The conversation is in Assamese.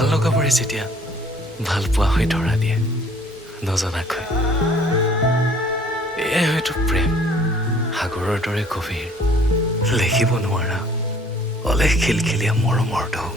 ভাল লগাবোৰে যেতিয়া ভাল পোৱা হৈ ধৰা দিয়ে নজনাকৈ। এয়াই হয়তো প্ৰেম, সাগৰৰ দৰে গভীৰ, লেখিব নোৱাৰা অলেখ খিলখিলীয়া মৰমৰ ঢৌ।